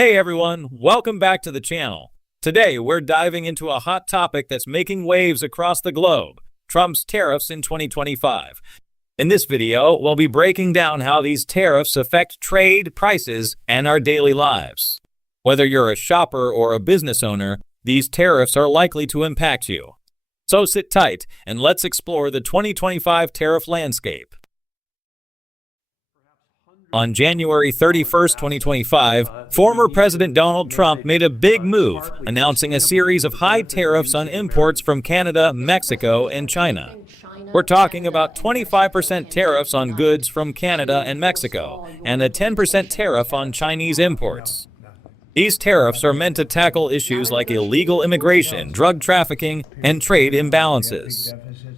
Hey everyone, welcome back to the channel. Today we're diving into a hot topic that's making waves across the globe, Trump's tariffs in 2025. In this video, we'll be breaking down how these tariffs affect trade, prices, and our daily lives. Whether you're a shopper or a business owner, these tariffs are likely to impact you. So sit tight and let's explore the 2025 tariff landscape. On January 31st, 2025, former President Donald Trump made a big move, announcing a series of high tariffs on imports from Canada, Mexico, and China. We're talking about 25% tariffs on goods from Canada and Mexico, and a 10% tariff on Chinese imports. These tariffs are meant to tackle issues like illegal immigration, drug trafficking, and trade imbalances.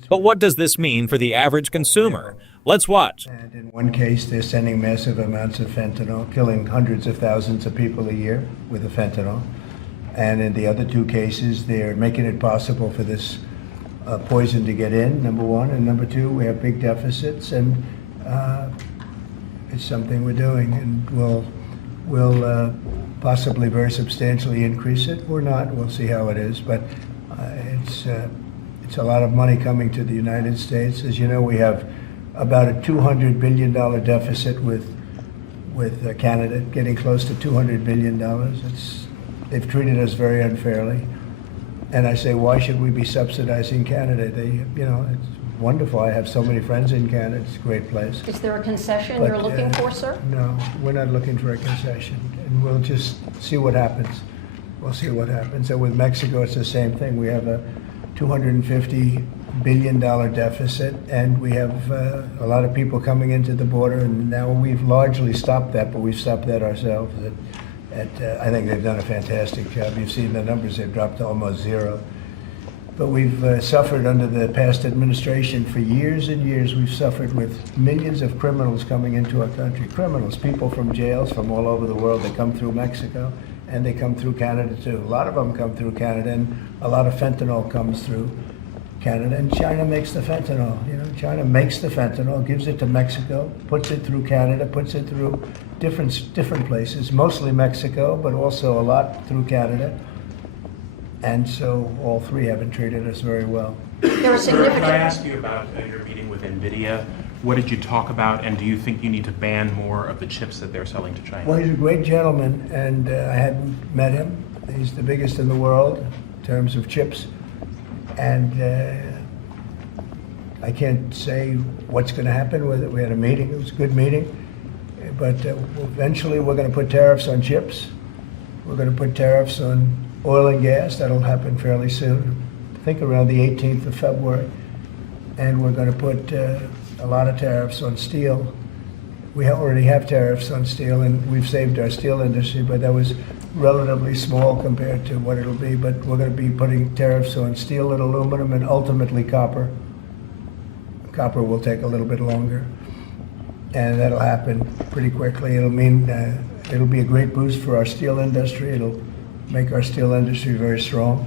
But what does this mean for the average consumer? Let's watch. And in one case, they're sending massive amounts of fentanyl, killing hundreds of thousands of people a year with the fentanyl. And in the other two cases, they're making it possible for this poison to get in, number one. And number two, we have big deficits, and it's something we're doing. And we'll possibly very substantially increase it or not. We'll see how it is. But it's a lot of money coming to the United States. As you know, we have about a $200 billion deficit with Canada, getting close to $200 billion. They've treated us very unfairly. And I say, why should we be subsidizing Canada? It's wonderful. I have so many friends in Canada. It's a great place. Is there a concession you're looking for, sir? No, we're not looking for a concession. And we'll just see what happens. We'll see what happens. And with Mexico, it's the same thing. We have a $250 billion deficit, and we have a lot of people coming into the border, and now we've largely stopped that, but we've stopped that ourselves. I think they've done a fantastic job. You've seen the numbers, they've dropped to almost zero. But we've suffered under the past administration for years and years. We've suffered with millions of criminals coming into our country. Criminals, people from jails from all over the world. They come through Mexico, and they come through Canada too. A lot of them come through Canada, and a lot of fentanyl comes through Canada, and China makes the fentanyl. China makes the fentanyl, gives it to Mexico, puts it through Canada, puts it through different places, mostly Mexico, but also a lot through Canada. And so all three haven't treated us very well. There are significant. Can I ask you about your meeting with NVIDIA? What did you talk about, and do you think you need to ban more of the chips that they're selling to China? Well, he's a great gentleman, and I hadn't met him. He's the biggest in the world in terms of chips. And I can't say what's going to happen with it. We had a meeting. It was a good meeting. But eventually we're going to put tariffs on chips. We're going to put tariffs on oil and gas. That'll happen fairly soon. I think around the 18th of February. And we're going to put a lot of tariffs on steel. We already have tariffs on steel, and we've saved our steel industry, but that was relatively small compared to what it'll be. But we're going to be putting tariffs on steel and aluminum, and ultimately copper. Copper will take a little bit longer, and that'll happen pretty quickly. It'll mean it'll be a great boost for our steel industry. It'll make our steel industry very strong.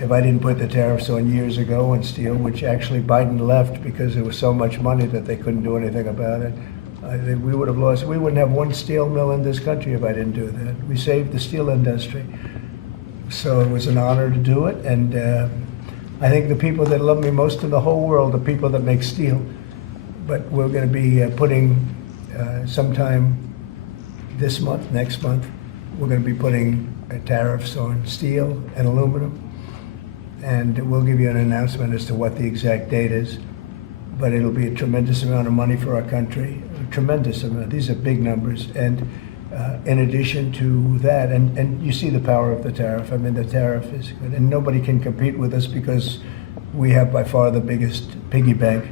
If I didn't put the tariffs on years ago on steel, which actually Biden left because there was so much money that they couldn't do anything about it, we would have lost. We wouldn't have one steel mill in this country if I didn't do that. We saved the steel industry. So it was an honor to do it, and I think the people that love me most in the whole world are people that make steel. But we're going to be putting sometime this month, next month, we're going to be putting tariffs on steel and aluminum. And we'll give you an announcement as to what the exact date is. But it'll be a tremendous amount of money for our country, a tremendous amount. These are big numbers. And in addition to that, and you see the power of the tariff. I mean, the tariff is good. And nobody can compete with us because we have by far the biggest piggy bank.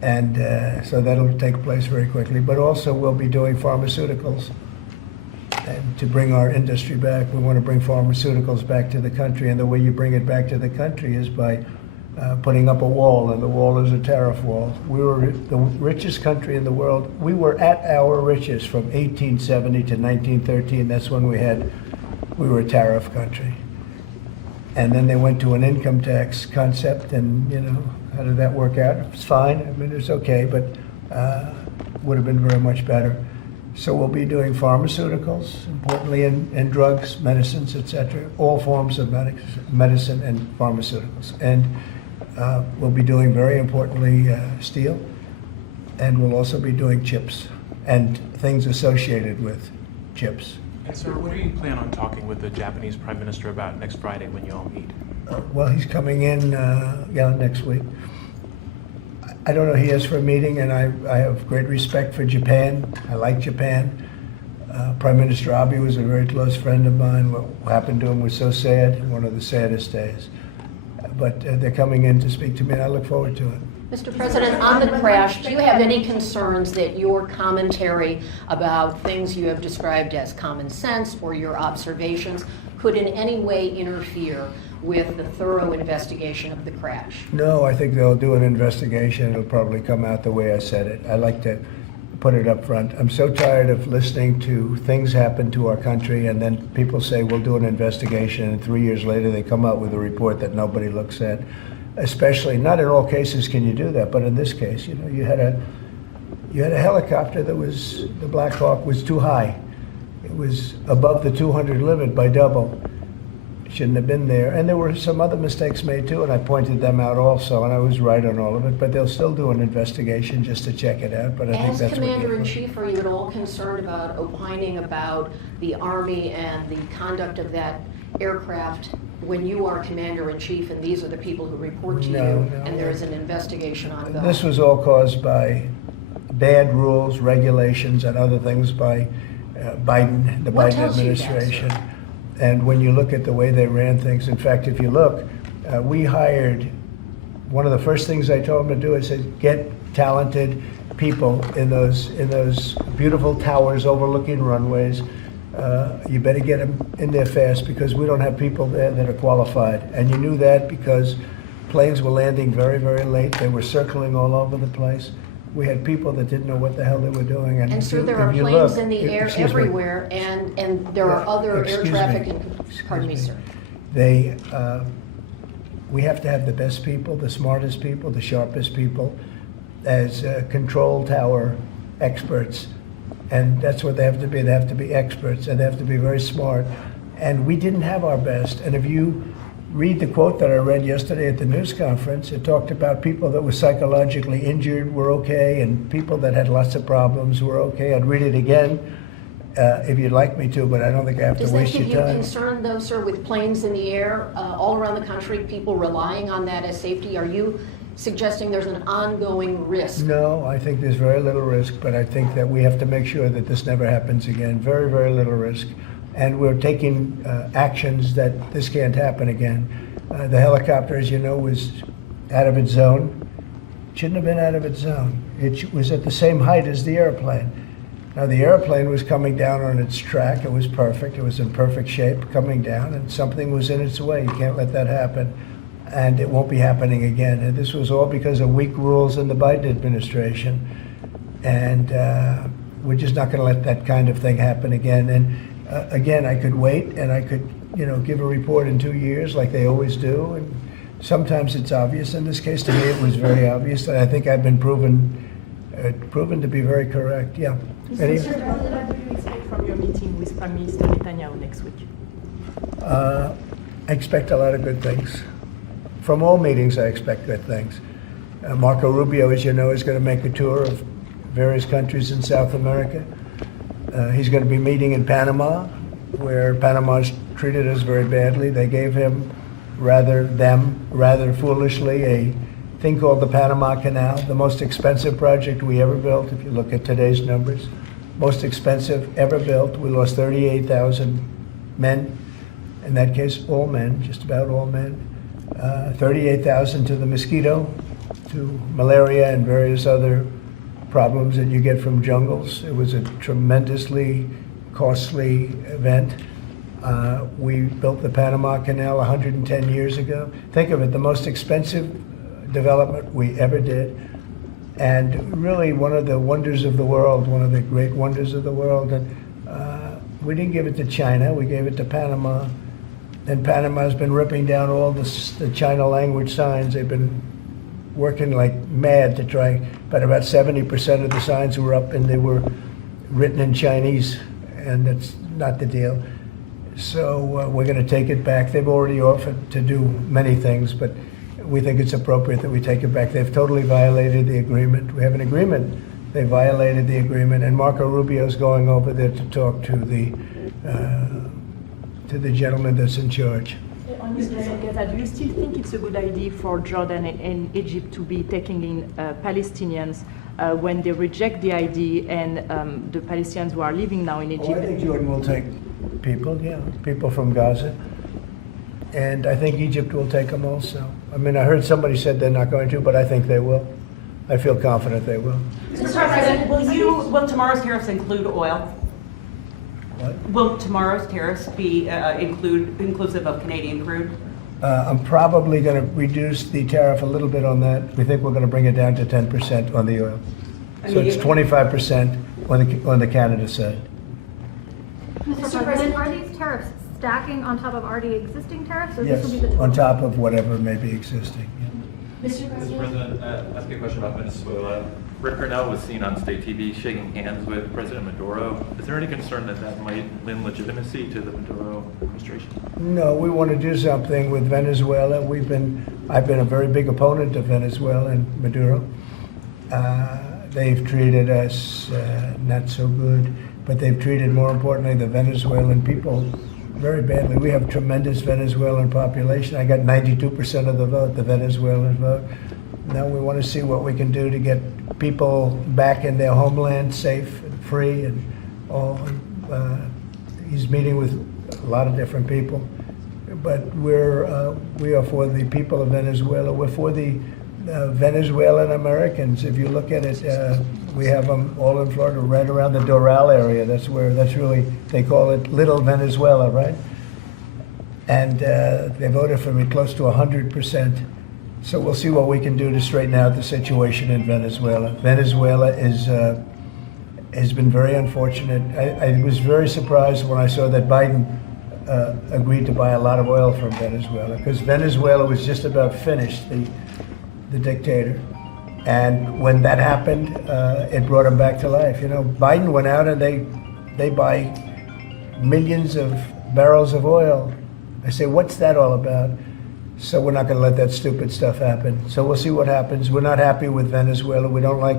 And so that'll take place very quickly. But also we'll be doing pharmaceuticals. And to bring our industry back, we want to bring pharmaceuticals back to the country. And the way you bring it back to the country is by putting up a wall, and the wall is a tariff wall. We were the richest country in the world. We were at our richest from 1870 to 1913. That's when we were a tariff country. And then they went to an income tax concept, and how did that work out? It was fine. I mean, it was okay, but would have been very much better. So we'll be doing pharmaceuticals, importantly in drugs, medicines, etc., all forms of medicine and pharmaceuticals. And we'll be doing, very importantly, steel, and we'll also be doing chips and things associated with chips. And sir, what do you plan on talking with the Japanese Prime Minister about next Friday when you all meet? Well, he's coming in, next week. I don't know, he is for a meeting, and I have great respect for Japan. I like Japan. Prime Minister Abe was a very close friend of mine. What happened to him was so sad, one of the saddest days. But they're coming in to speak to me, and I look forward to it. Mr. President, on the crash, do you have any concerns that your commentary about things you have described as common sense or your observations could in any way interfere with the thorough investigation of the crash? No, I think they'll do an investigation. It'll probably come out the way I said it. I like to put it up front. I'm so tired of listening to things happen to our country and then people say we'll do an investigation and 3 years later they come out with a report that nobody looks at. Especially, not in all cases can you do that, but in this case, you had a helicopter that was, the Black Hawk was too high. It was above the 200 limit by double. Shouldn't have been there. And there were some other mistakes made too, and I pointed them out also, and I was right on all of it, but they'll still do an investigation just to check it out, but I think As that's what Commander-in-Chief, are you at all concerned about opining about the Army and the conduct of that aircraft when you are Commander-in-Chief and these are the people who report to you and there is an investigation ongoing? This was all caused by bad rules, regulations, and other things by Biden, the What Biden tells you that, administration. sir? And when you look at the way they ran things, in fact, if you look, we hired, one of the first things I told them to do, I said, get talented people in those beautiful towers overlooking runways. You better get them in there fast because we don't have people there that are qualified. And you knew that because planes were landing very, very late. They were circling all over the place. We had people that didn't know what the hell they were doing. And so there are planes in the air everywhere, and there are other air traffic. Pardon me, sir. We have to have the best people, the smartest people, the sharpest people as control tower experts. And that's what they have to be. They have to be experts, and they have to be very smart. And we didn't have our best. And if you read the quote that I read yesterday at the news conference, it talked about people that were psychologically injured were okay, and people that had lots of problems were okay. I'd read it again if you'd like me to, but I don't think I have to waste your time. Does that give you concern, though, sir, with planes in the air all around the country, people relying on that as safety? Are you suggesting there's an ongoing risk? No, I think there's very little risk, but I think that we have to make sure that this never happens again. Very, very little risk. And we're taking actions that this can't happen again. The helicopter, as you know, was out of its zone. Shouldn't have been out of its zone. It was at the same height as the airplane. Now, the airplane was coming down on its track. It was perfect. It was in perfect shape coming down, and something was in its way. You can't let that happen. And it won't be happening again. And this was all because of weak rules in the Biden administration. And we're just not going to let that kind of thing happen again. And again, I could wait and I could, give a report in 2 years like they always do. And sometimes it's obvious. In this case, to me, it was very obvious. And I think I've been proven to be very correct. Yeah. Mr. President, what do you expect from your meeting with Prime Minister Netanyahu next week? I expect a lot of good things. From all meetings, I expect good things. Marco Rubio, as you know, is going to make a tour of various countries in South America. He's going to be meeting in Panama, where Panama's treated us very badly. They gave him, rather foolishly, a thing called the Panama Canal, the most expensive project we ever built, if you look at today's numbers. Most expensive ever built. We lost 38,000 men. In that case, all men, just about all men. 38,000 to the mosquito, to malaria and various other problems that you get from jungles. It was a tremendously costly event. We built the Panama Canal 110 years ago. Think of it, the most expensive development we ever did. And really one of the wonders of the world, one of the great wonders of the world. And we didn't give it to China, we gave it to Panama. And Panama's been ripping down all the China language signs. They've been working like mad to try, but about 70% of the signs were up, and they were written in Chinese, and that's not the deal. So we're going to take it back. They've already offered to do many things, but we think it's appropriate that we take it back. They've totally violated the agreement. We have an agreement. They violated the agreement, and Marco Rubio's going over there to talk to the gentleman that's in charge. On this case of Gaza, do you still think it's a good idea for Jordan and Egypt to be taking in Palestinians when they reject the idea and the Palestinians who are living now in Egypt? I think Jordan will take people, people from Gaza. And I think Egypt will take them also. I mean, I heard somebody said they're not going to, but I think they will. I feel confident they will. Mr. President, will tomorrow's tariffs include oil? What? Will tomorrow's tariffs be inclusive of Canadian crude? I'm probably going to reduce the tariff a little bit on that. We think we're going to bring it down to 10% on the oil. So it's 25% on the Canada side. Mr. President, are these tariffs stacking on top of already existing tariffs, or this Yes, will be the total? on top of whatever may be existing. Mr. President, ask you a question about Venezuela. Rick Cornell was seen on state TV shaking hands with President Maduro. Is there any concern that that might lend legitimacy to the Maduro administration? No, we want to do something with Venezuela. I've been a very big opponent of Venezuela and Maduro. They've treated us not so good, but they've treated, more importantly, the Venezuelan people very badly. We have tremendous Venezuelan population. I got 92% of the vote, the Venezuelan vote. Now we want to see what we can do to get people back in their homeland safe and free and all. He's meeting with a lot of different people, but we are for the people of Venezuela. We're for the Venezuelan Americans. If you look at it, we have them all in Florida, right around the Doral area. That's really, they call it Little Venezuela, right? And they voted for me close to 100%. So we'll see what we can do to straighten out the situation in Venezuela. Venezuela has been very unfortunate. I was very surprised when I saw that Biden agreed to buy a lot of oil from Venezuela, because Venezuela was just about finished, the dictator. And when that happened, it brought him back to life. You know, Biden went out and they buy millions of barrels of oil. I say, what's that all about? So we're not going to let that stupid stuff happen. So we'll see what happens. We're not happy with Venezuela. We don't like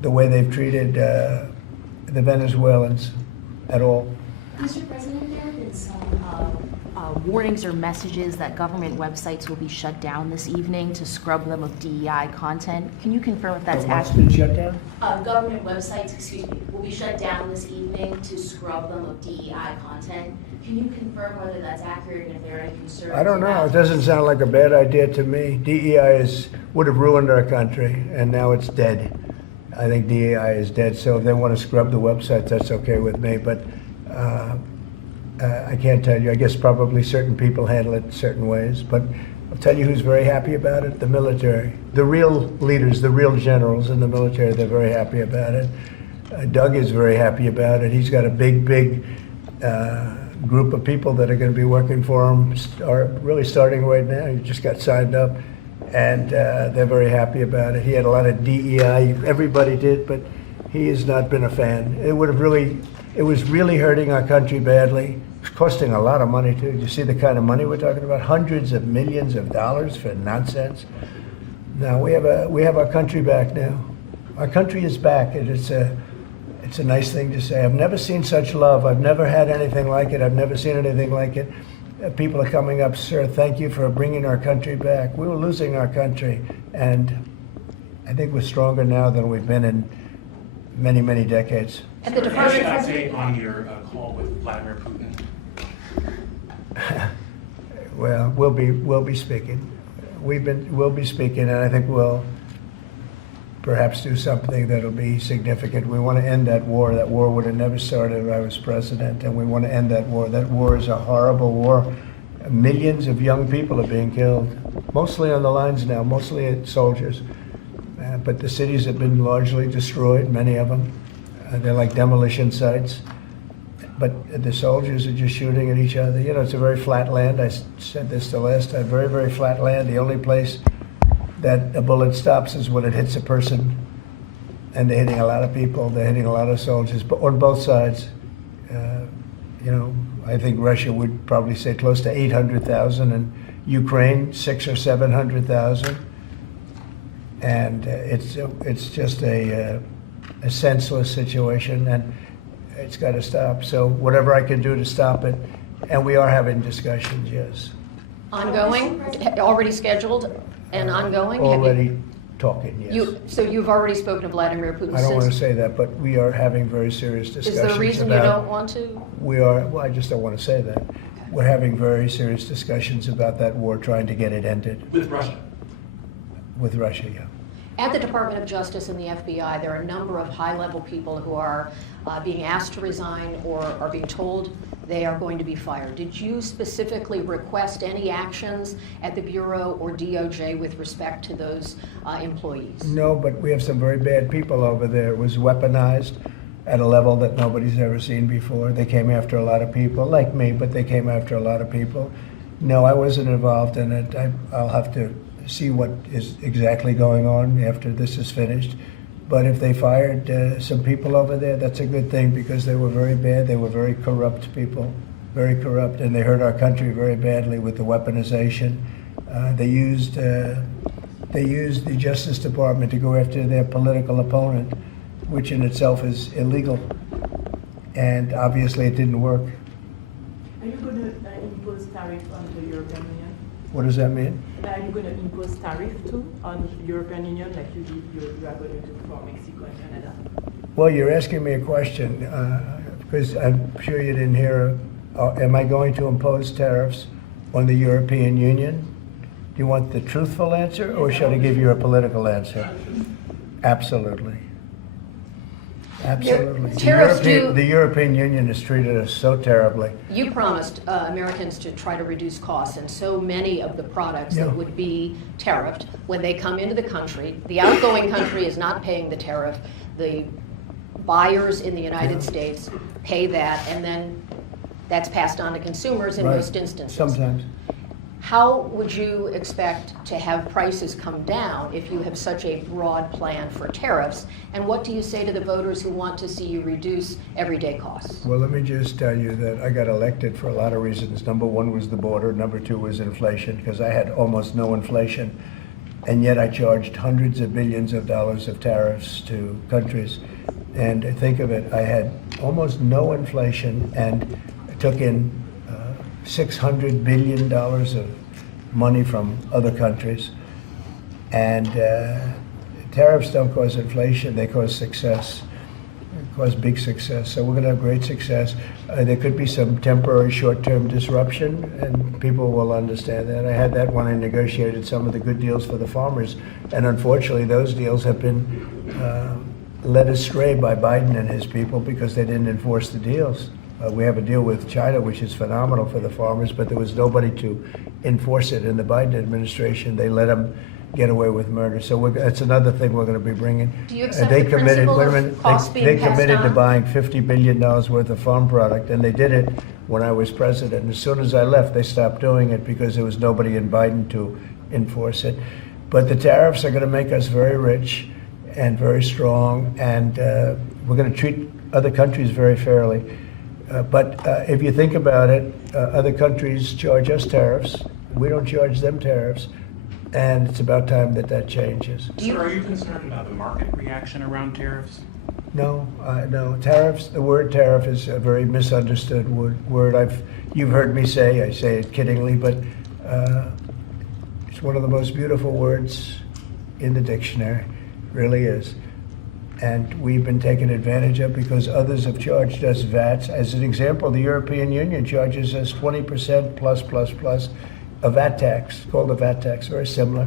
the way they've treated the Venezuelans at all. Mr. President, there have been some warnings or messages that government websites will be shut down this evening to scrub them of DEI content. Can you confirm if that's What's accurate? been shut down? Government websites, will be shut down this evening to scrub them of DEI content. Can you confirm whether that's accurate and if there are any concerns? I don't know. about- It doesn't sound like a bad idea to me. DEI would have ruined our country, and now it's dead. I think DEI is dead. So if they want to scrub the websites, that's okay with me. But I can't tell you. I guess probably certain people handle it certain ways. But I'll tell you who's very happy about it: the military. The real leaders, the real generals in the military, they're very happy about it. Doug is very happy about it. He's got a big group of people that are going to be working for him, really starting right now. He just got signed up, and they're very happy about it. He had a lot of DEI, everybody did, but he has not been a fan. It was really hurting our country badly. It's costing a lot of money too. You see the kind of money we're talking about? Hundreds of millions of dollars for nonsense. Now we have our country back now. Our country is back, and it's a nice thing to say. I've never seen such love. I've never had anything like it. I've never seen anything like it. People are coming up, sir, thank you for bringing our country back. We were losing our country, and I think we're stronger now than we've been in many, many decades. At the Any departure update on your call with Vladimir Putin? Well, we'll be speaking. We'll be speaking, and I think we'll perhaps do something that'll be significant. We want to end that war. That war would have never started if I was president, and we want to end that war. That war is a horrible war. Millions of young people are being killed, mostly on the lines now, mostly soldiers. But the cities have been largely destroyed, many of them. They're like demolition sites. But the soldiers are just shooting at each other. You know, it's a very flat land. I said this the last time, very, very flat land. The only place that a bullet stops is when it hits a person and they're hitting a lot of people, they're hitting a lot of soldiers, but on both sides. You know, I think Russia would probably say close to 800,000, and Ukraine 600,000 or 700,000. And it's just a senseless situation, and it's got to stop. So whatever I can do to stop it, and we are having discussions, yes. Ongoing, already scheduled and ongoing? Have you- Already talking, yes. So you've already spoken to Vladimir Putin I don't want to since? say that, but we are having very serious Is discussions there a reason you about- don't want to? We are, well, I just don't want to say that. We're having very serious discussions about that war, trying to get it ended. With Russia? With Russia, yeah. At the Department of Justice and the FBI, there are a number of high-level people who are being asked to resign or are being told they are going to be fired. Did you specifically request any actions at the Bureau or DOJ with respect to those employees? No, but we have some very bad people over there. It was weaponized at a level that nobody's ever seen before. They came after a lot of people, like me, but they came after a lot of people. No, I wasn't involved in it. I'll have to see what is exactly going on after this is finished. But if they fired some people over there, that's a good thing, because they were very bad. They were very corrupt people, very corrupt, and they hurt our country very badly with the weaponization. They used the Justice Department to go after their political opponent, which in itself is illegal. And obviously it didn't work. Are you going to impose tariff on the European Union? What does that mean? Are you going to impose tariff too on European Union like you are going to do for Mexico and Canada? Well, you're asking me a question, because I'm sure you didn't hear, am I going to impose tariffs on the European Union? Do you want the truthful answer, or should I give you a political answer? Absolutely. Absolutely. Tariffs The European Union has treated us so terribly. You promised Americans to try to reduce costs, and so many of the products Yeah. that would be tariffed, when they come into the country, the outgoing country is not paying the tariff. The buyers in the United States pay that, and then that's passed on to consumers in Right. most instances. Sometimes. How would you expect to have prices come down if you have such a broad plan for tariffs? And what do you say to the voters who want to see you reduce everyday costs? Well, let me just tell you that I got elected for a lot of reasons. Number one was the border. Number two was inflation, because I had almost no inflation. And yet I charged hundreds of billions of dollars of tariffs to countries. And think of it, I had almost no inflation and took in $600 billion of money from other countries. And tariffs don't cause inflation, they cause success. They cause big success. So we're going to have great success. There could be some temporary short-term disruption, and people will understand that. I had that when I negotiated some of the good deals for the farmers. And unfortunately, those deals have been led astray by Biden and his people because they didn't enforce the deals. We have a deal with China, which is phenomenal for the farmers, but there was nobody to enforce it in the Biden administration. They let them get away with murder. So that's another thing we're going to be bringing. Do you accept They the committed, principle wait a of minute, costs they being passed committed to on? buying $50 billion worth of farm product, and they did it when I was president. And as soon as I left, they stopped doing it because there was nobody in Biden to enforce it. But the tariffs are going to make us very rich and very strong, and we're going to treat other countries very fairly. But if you think about it, other countries charge us tariffs. We don't charge them tariffs. And it's about time that that changes. Sir, are you concerned about the market reaction around tariffs? No, no. Tariffs, the word tariff is a very misunderstood word. You've heard me say, I say it kiddingly, but it's one of the most beautiful words in the dictionary. It really is. And we've been taken advantage of because others have charged us VATs. As an example, the European Union charges us 20% plus a VAT tax, called a VAT tax, very similar.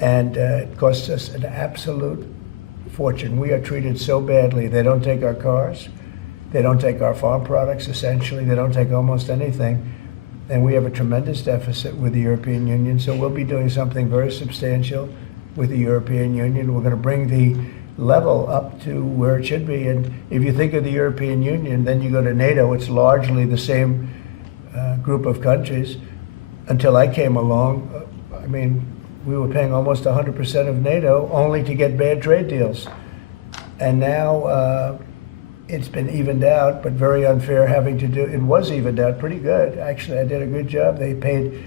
And it costs us an absolute fortune. We are treated so badly. They don't take our cars. They don't take our farm products, essentially. They don't take almost anything. And we have a tremendous deficit with the European Union. So we'll be doing something very substantial with the European Union. We're going to bring the level up to where it should be. And if you think of the European Union, then you go to NATO, it's largely the same group of countries. Until I came along, I mean, we were paying almost 100% of NATO only to get bad trade deals. And now it's been evened out, but very unfair having to do, it was evened out pretty good. Actually, I did a good job. They paid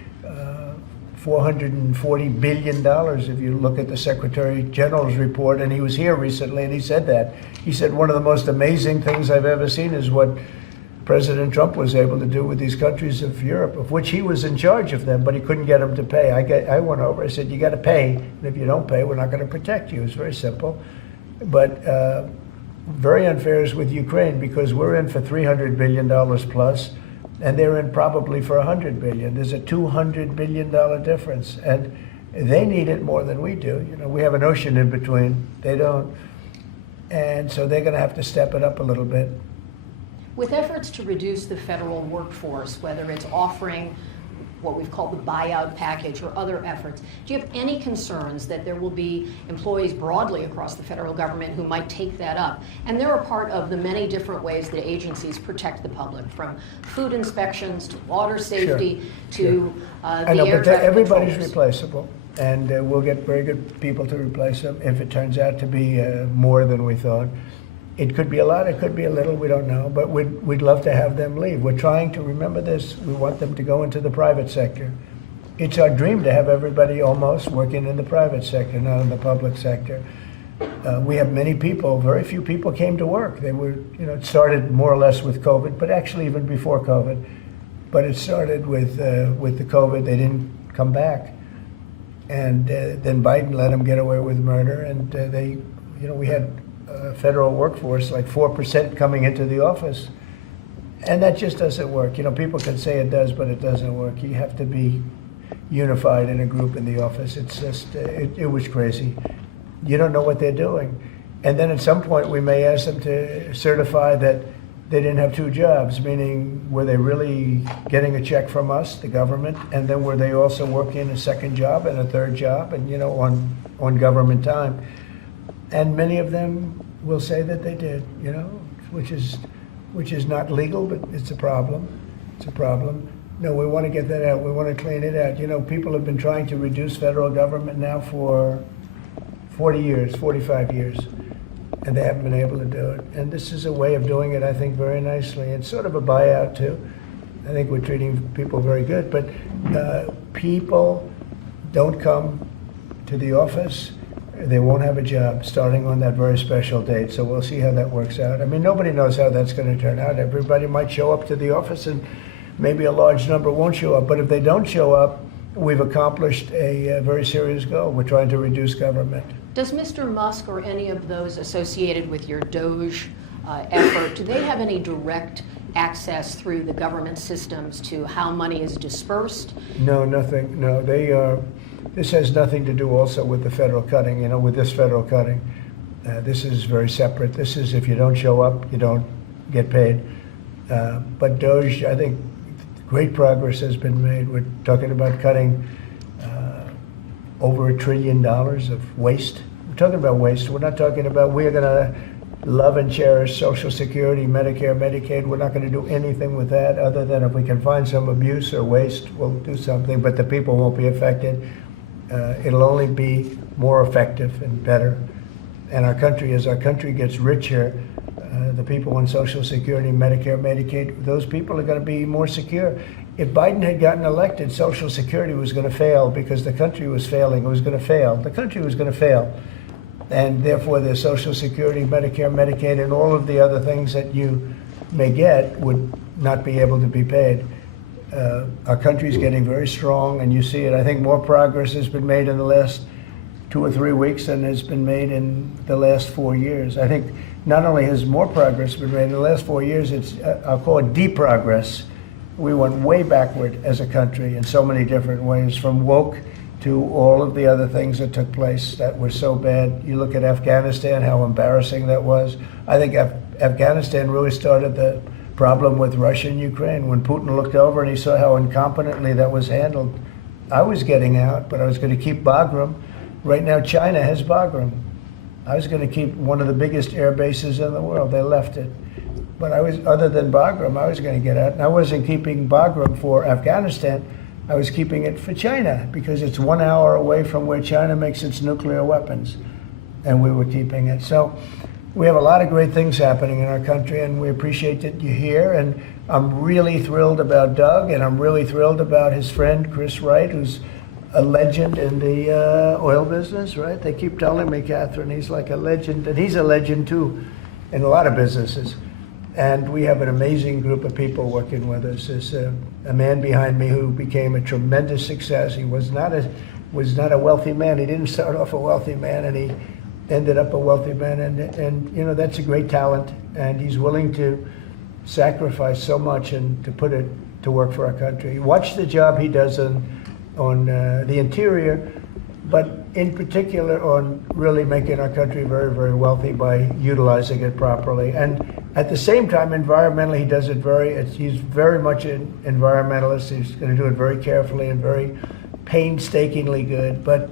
$440 billion if you look at the Secretary General's report, and he was here recently and he said that. He said one of the most amazing things I've ever seen is what President Trump was able to do with these countries of Europe, of which he was in charge of them, but he couldn't get them to pay. I went over, I said, you got to pay, and if you don't pay, we're not going to protect you. It's very simple. But very unfair is with Ukraine, because we're in for $300 billion plus, and they're in probably for $100 billion. There's a $200 billion difference, and they need it more than we do. You know, we have an ocean in between. They don't, and so they're going to have to step it up a little bit. With efforts to reduce the federal workforce, whether it's offering what we've called the buyout package or other efforts, do you have any concerns that there will be employees broadly across the federal government who might take that up? And they're a part of the many different ways that agencies protect the public, from food inspections to water safety to I know, the air but traffic everybody's controllers. replaceable, and we'll get very good people to replace them if it turns out to be more than we thought. It could be a lot, it could be a little, we don't know, but we'd love to have them leave. We're trying to remember this. We want them to go into the private sector. It's our dream to have everybody almost working in the private sector, not in the public sector. We have many people, very few people came to work. They were, you know, it started more or less with COVID, but actually even before COVID. But it started with the COVID, they didn't come back. And then Biden let them get away with murder, and they, you know, we had federal workforce like 4% coming into the office, and that just doesn't work. You know, people can say it does, but it doesn't work. You have to be unified in a group in the office. It's just it was crazy. You don't know what they're doing, and then at some point we may ask them to certify that they didn't have two jobs, meaning were they really getting a check from us, the government, and then were they also working a second job and a third job, and, you know, on government time. And many of them will say that they did, you know, which is not legal, but it's a problem. It's a problem. No, we want to get that out. We want to clean it out. You know, people have been trying to reduce federal government now for 40 years, 45 years, and they haven't been able to do it. And this is a way of doing it, I think, very nicely. It's sort of a buyout, too. I think we're treating people very good, but people don't come to the office. They won't have a job starting on that very special date, so we'll see how that works out. I mean, nobody knows how that's going to turn out. Everybody might show up to the office, and maybe a large number won't show up. But if they don't show up, we've accomplished a very serious goal. We're trying to reduce government. Does Mr. Musk or any of those associated with your DOGE effort, do they have any direct access through the government systems to how money is dispersed? No, nothing. No, they are. This has nothing to do also with the federal cutting, you know, with this federal cutting. This is very separate. This is if you don't show up, you don't get paid. But DOGE, I think great progress has been made. We're talking about cutting over $1 trillion of waste. We're talking about waste. We're not talking about we're going to love and cherish Social Security, Medicare, Medicaid. We're not going to do anything with that other than if we can find some abuse or waste, we'll do something, but the people won't be affected. It'll only be more effective and better. And our country, as our country gets richer, the people on Social Security, Medicare, Medicaid, those people are going to be more secure. If Biden had gotten elected, Social Security was going to fail because the country was failing. It was going to fail. The country was going to fail. And therefore, the Social Security, Medicare, Medicaid, and all of the other things that you may get would not be able to be paid. Our country's getting very strong, and you see it. I think more progress has been made in the last 2 or 3 weeks than has been made in the last 4 years. I think not only has more progress been made in the last 4 years, it's, I'll call it deprogress. We went way backward as a country in so many different ways, from woke to all of the other things that took place that were so bad. You look at Afghanistan, how embarrassing that was. I think Afghanistan really started the problem with Russia and Ukraine. When Putin looked over and he saw how incompetently that was handled, I was getting out, but I was going to keep Bagram. Right now, China has Bagram. I was going to keep one of the biggest air bases in the world. They left it. But I was, other than Bagram, I was going to get out. And I wasn't keeping Bagram for Afghanistan. I was keeping it for China because it's 1 hour away from where China makes its nuclear weapons. And we were keeping it. So We have a lot of great things happening in our country, and we appreciate that you're here. And I'm really thrilled about Doug, and I'm really thrilled about his friend Chris Wright, who's a legend in the oil business, right? They keep telling me, Catherine, he's like a legend, and he's a legend too in a lot of businesses. And we have an amazing group of people working with us. There's a man behind me who became a tremendous success. He was not a wealthy man. He didn't start off a wealthy man, and he ended up a wealthy man. And you know, that's a great talent, and he's willing to sacrifice so much and to put it to work for our country. Watch the job he does on the interior, but in particular on really making our country very, very wealthy by utilizing it properly. And at the same time, environmentally, he does it he's very much an environmentalist. He's going to do it very carefully and very painstakingly good. But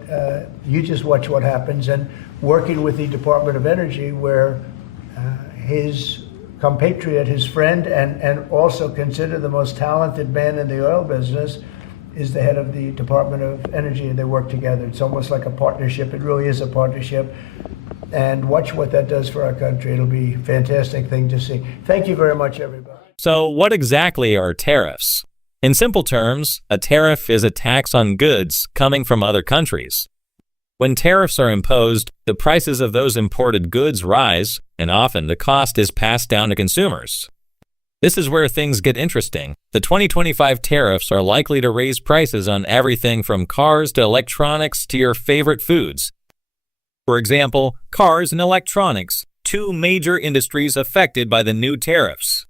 you just watch what happens. And working with the Department of Energy, where his compatriot, his friend, and also considered the most talented man in the oil business, is the head of the Department of Energy, and they work together. It's almost like a partnership. It really is a partnership. And watch what that does for our country. It'll be a fantastic thing to see. Thank you very much, everybody. So what exactly are tariffs? In simple terms, a tariff is a tax on goods coming from other countries. When tariffs are imposed, the prices of those imported goods rise, and often the cost is passed down to consumers. This is where things get interesting. The 2025 tariffs are likely to raise prices on everything from cars to electronics to your favorite foods. For example, cars and electronics, two major industries affected by the new tariffs.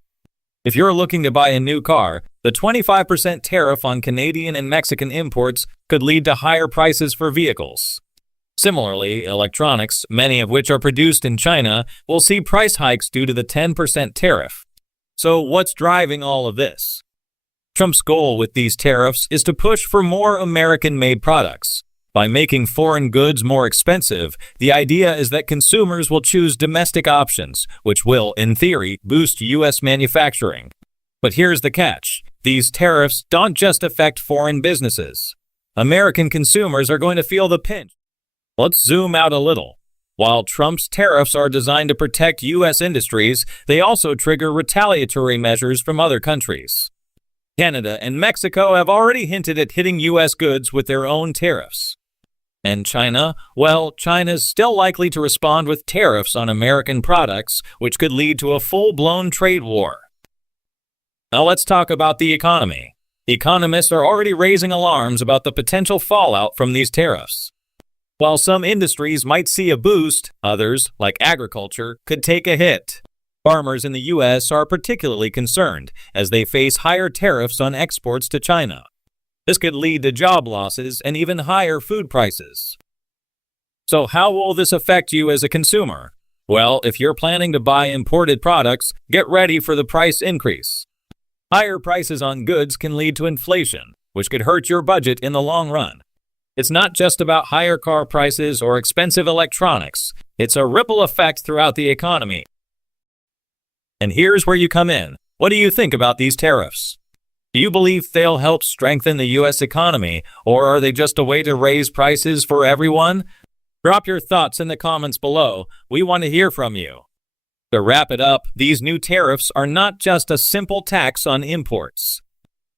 If you're looking to buy a new car, the 25% tariff on Canadian and Mexican imports could lead to higher prices for vehicles. Similarly, electronics, many of which are produced in China, will see price hikes due to the 10% tariff. So what's driving all of this? Trump's goal with these tariffs is to push for more American-made products. By making foreign goods more expensive, the idea is that consumers will choose domestic options, which will, in theory, boost U.S. manufacturing. But here's the catch. These tariffs don't just affect foreign businesses. American consumers are going to feel the pinch. Let's zoom out a little. While Trump's tariffs are designed to protect U.S. industries, they also trigger retaliatory measures from other countries. Canada and Mexico have already hinted at hitting U.S. goods with their own tariffs. And China? Well, China's still likely to respond with tariffs on American products, which could lead to a full-blown trade war. Now let's talk about the economy. Economists are already raising alarms about the potential fallout from these tariffs. While some industries might see a boost, others, like agriculture, could take a hit. Farmers in the U.S. are particularly concerned as they face higher tariffs on exports to China. This could lead to job losses and even higher food prices. So how will this affect you as a consumer? Well, if you're planning to buy imported products, get ready for the price increase. Higher prices on goods can lead to inflation, which could hurt your budget in the long run. It's not just about higher car prices or expensive electronics. It's a ripple effect throughout the economy. And here's where you come in. What do you think about these tariffs? Do you believe they'll help strengthen the U.S. economy, or are they just a way to raise prices for everyone? Drop your thoughts in the comments below. We want to hear from you. To wrap it up, these new tariffs are not just a simple tax on imports.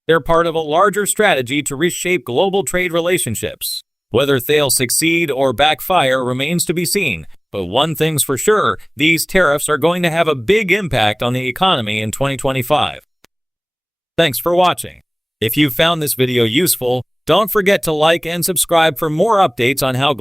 They're part of a larger strategy to reshape global trade relationships. Whether they'll succeed or backfire remains to be seen, but one thing's for sure, these tariffs are going to have a big impact on the economy in 2025. Thanks for watching. If you found this video useful, don't forget to like and subscribe for more updates on how